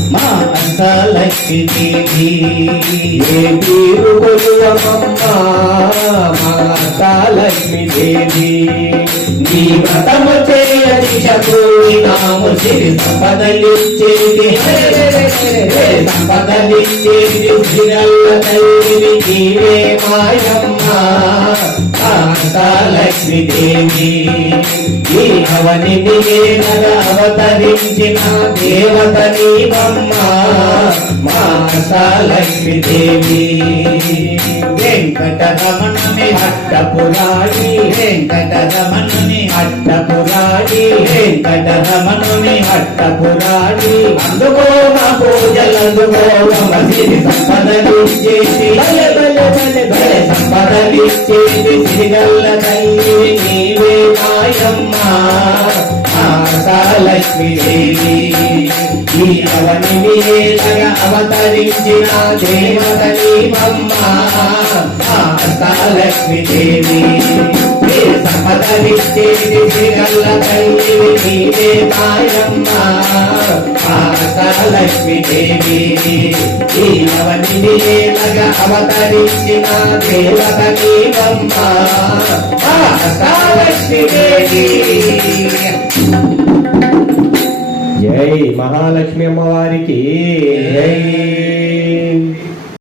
మా అష్టలక్ష్మీదేవి ఏ తీరు కొలువమమ్మా మాతాలక్ష్మీదేవి నీ వ్రతము చేయ దిశకు నాము సిరి సంపదలిచ్చేది. సంపదలిచ్చేది? సిరల్ల తల్లివి నీవే మాయమ్మ. లక్ష్మీదేవి నీవేనగ అవతరించిన దేవత నీవమ్మ లక్ష్మీదేవి వెంకటరమణమి అట్టపురాణి వెంకటరమణుని అట్టపురాణి వెంకటరమణుని అట్టపురాణి అందుకో నా పూజలు అందుకో సిరి సంపదలు చేసి సంపదలు చేసి సిరిగల్ల తల్లి నీవే మాయమ్మ లక్ష్మీదేవి ఈ అవని వేలగా అవతరించిన దేవత నీవమ్మ లక్ష్మీదేవి సంపదలిచ్చేది శ్రీగల్ల తల్లి నీవే మాయమ్మ. లక్ష్మీదేవి ఈ అవని వేలగా అవతరించిన దేవత నీవమ్మ लक्ष्मी महालक्ष्मी अम्मवारी की जय